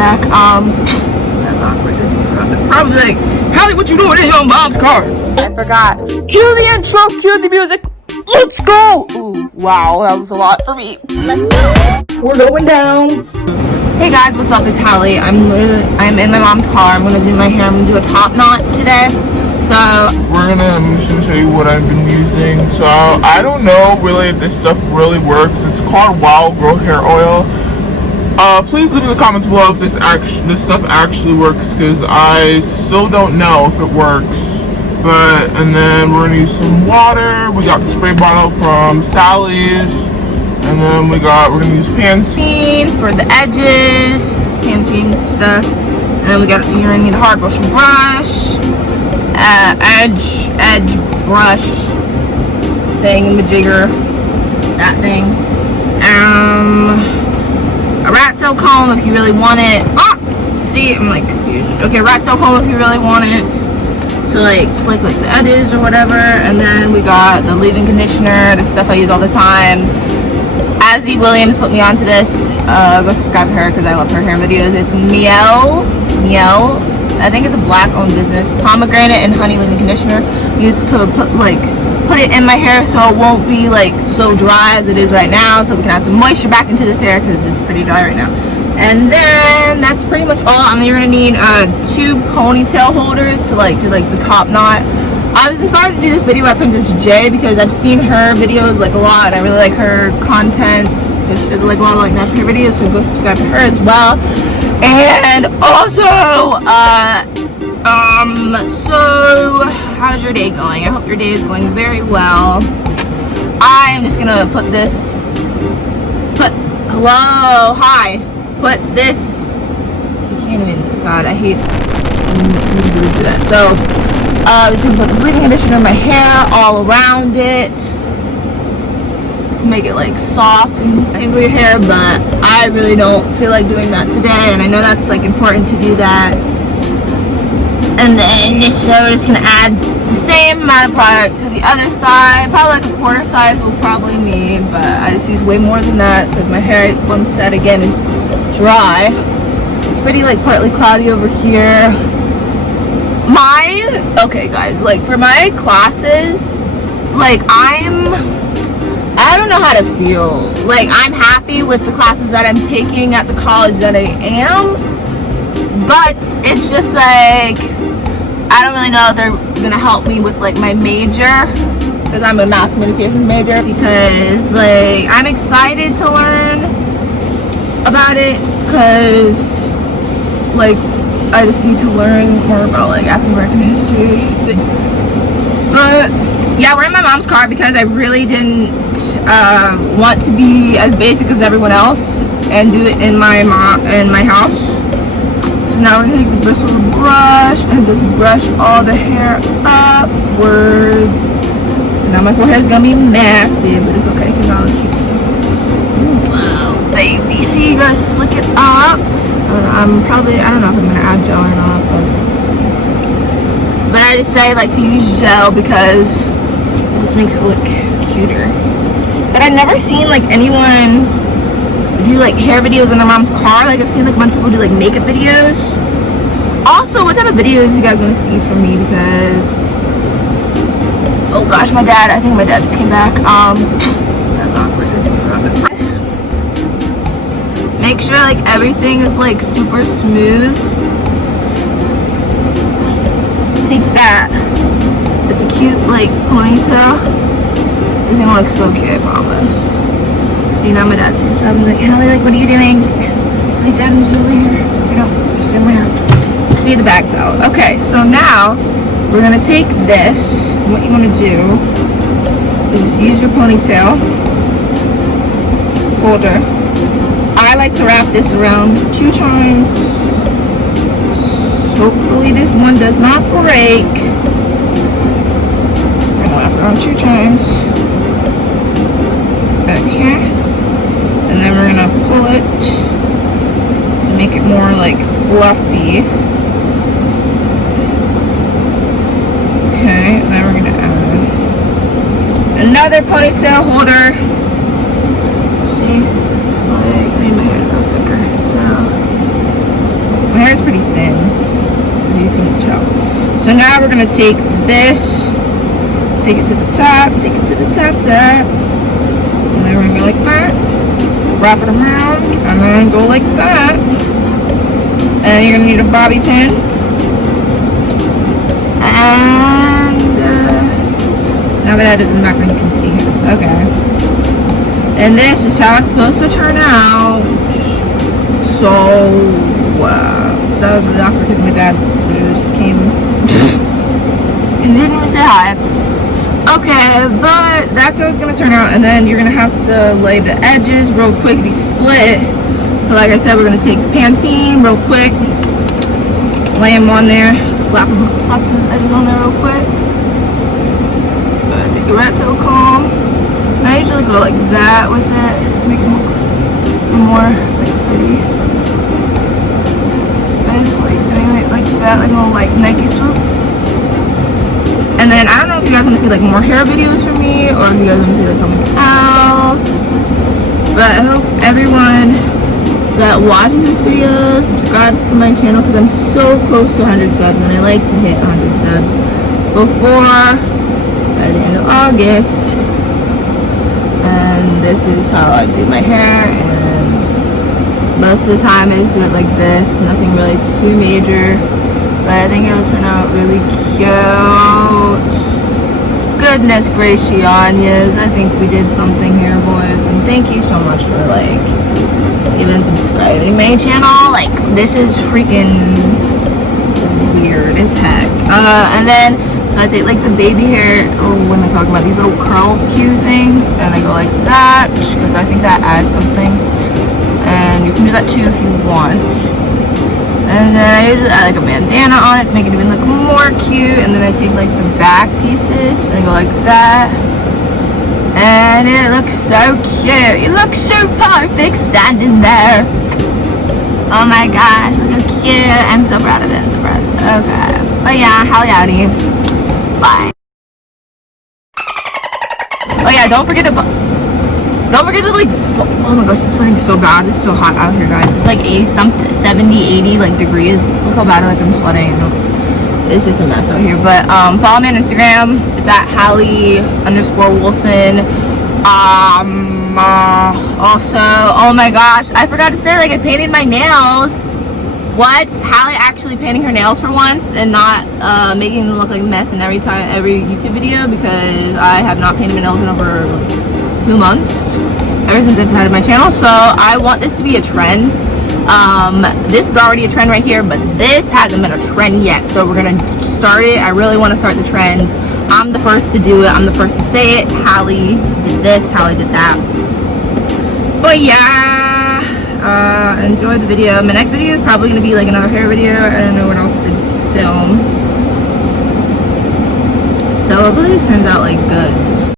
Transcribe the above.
back. That's awkward. Probably like, Halle, what you doing in your mom's car? I forgot. Cue the intro, cue the music. Let's go! Ooh, wow, that was a lot for me. Let's go. We're going down. Hey guys, what's up? It's Halle. I'm in my mom's car. I'm gonna do my hair. I'm gonna do a top knot today. So I'm just gonna show you what I've been using. So I don't know really if this stuff really works. It's called Wild Growth Hair Oil. Please leave in the comments below if this stuff actually works, because I still don't know if it works. And then we're gonna use some water. We got the spray bottle from Sally's, and then we're gonna use Pantene for the edges, Pantene stuff. And then you're gonna need a hard brush, edge brush thingamajigger, that thing. A rat tail comb if you really want it. See, I'm like confused. Okay, rat tail comb if you really want it to like slick like the edges or whatever. And then we got the leave-in conditioner, the stuff I use all the time. Azzy Williams put me onto this. Go subscribe to her because I love her hair videos. It's Miel. I think it's a black-owned business. Pomegranate and honey leave-in conditioner used to put it in my hair so it won't be like so dry as it is right now. So we can add some moisture back into this hair because it's pretty dry right now. And then that's pretty much all. And then you're gonna need 2 ponytail holders to do the top knot. I was inspired to do this video by Princess J because I've seen her videos a lot. I really like her content because she does a lot of natural hair videos. So go subscribe to her as well. And also, so how's your day going? I hope your day is going very well. I am just gonna put this you can't even, God, I hate to do that. So I'm just gonna put this leave-in conditioner in my hair all around it to make it soft and tangle your hair, but I really don't feel like doing that today, and I know that's important to do that. And then so we're just gonna add the same amount of product to the other side, probably a quarter size we'll probably need, but I just use way more than that because my hair, once said again, is dry. It's pretty partly cloudy over here. Okay guys, for my classes, I don't know how to feel. I'm happy with the classes that I'm taking at the college that I am, but it's just I don't really know if they're gonna help me with my major, because I'm a mass communications major, because I'm excited to learn about it, because I just need to learn more about African American history. But yeah, we're in my mom's car because I really didn't want to be as basic as everyone else and do it in my house. So now we're gonna take the bristle brush and just brush all the hair upwards. Now my forehead is gonna be massive, but it's okay because I look cute. So, wow, baby. See, you gotta slick it up. I don't know if I'm gonna add gel or not, but I just say to use gel because this makes it look cuter. But I've never seen anyone do hair videos in their mom's car. I've seen a bunch of people do makeup videos. Also, what type of videos you guys want to see from me? Because oh gosh, I think my dad just came back. That's awkward. Make sure everything is super smooth. Take that. It's a cute ponytail. It's gonna look so cute, I promise. See, now my dad's just probably Halle, what are you doing? My dad was over here. I don't understand my house. See, the bag fell. Okay, so now we're gonna take this. What you wanna do is just use your ponytail holder. I like to wrap this around 2 times. Hopefully this one does not break. I'm gonna wrap it around 2 times. Okay. And then we're gonna pull it to make it more fluffy. Okay, and then we're gonna add another ponytail holder. See? I made my hair a little thicker, so now we're gonna take this, take it to the top, take it to the top. And then we're gonna go like that. Wrap it around, and then go like that. And you're gonna need a bobby pin. And now that is in the background, you can see it. Okay. And this is how it's supposed to turn out. So, that was really awkward because my dad literally just came and didn't even say hi. Okay, but that's how it's gonna turn out. And then you're gonna have to lay the edges real quick to be split. So like I said, we're gonna take the Pantene real quick, lay them on there, slap those edges on there real quick. Take the rat tail comb. I usually go like that with it to make it more like pretty. I just like doing it like that, like a little like Nike swoop. And then I don't know if you guys want to see like more hair videos from me, or if you guys want to see like something else. But I hope everyone that watches this video subscribes to my channel, because I'm so close to 100 subs and I like to hit 100 subs by the end of August. And this is how I do my hair, and most of the time I just do it like this, nothing really too major, but I think it'll turn out really cute. Goodness gracious, I think we did something here, boys, and thank you so much for like even subscribing to my channel. Like, this is freaking weird as heck. And then so I take like the baby hair, or what am I talking about, these little curl cue things, and I go like that, because I think that adds something. And you can do that too if you want. And then I usually add like a bandana on it to make it even look more cute. And then I take like the back pieces and I go like that. And it looks so cute. It looks so perfect standing there. Oh my god, look how cute. I'm so proud of it. I'm so proud of it. Okay. But yeah, Halle howdy. Bye. Oh yeah, don't forget to like, oh my gosh, I'm sweating so bad. It's so hot out here, guys. It's like 70, 80 like degrees. Look how bad like I'm sweating. It's just a mess out here. But follow me on Instagram. It's at Halle_Wilson. Also, oh my gosh, I forgot to say, like, I painted my nails. What? Halle actually painting her nails for once and not making them look like a mess in every YouTube video, because I have not painted my nails in over 2 months, ever since I've started my channel. So I want this to be a trend. This is already a trend right here, but this hasn't been a trend yet, so we're gonna start it. I really want to start the trend. I'm the first to do it. I'm the first to say it. Halle did this, Halle did that. But yeah, enjoy the video. My next video is probably gonna be like another hair video. I don't know what else to film, so hopefully this turns out like good.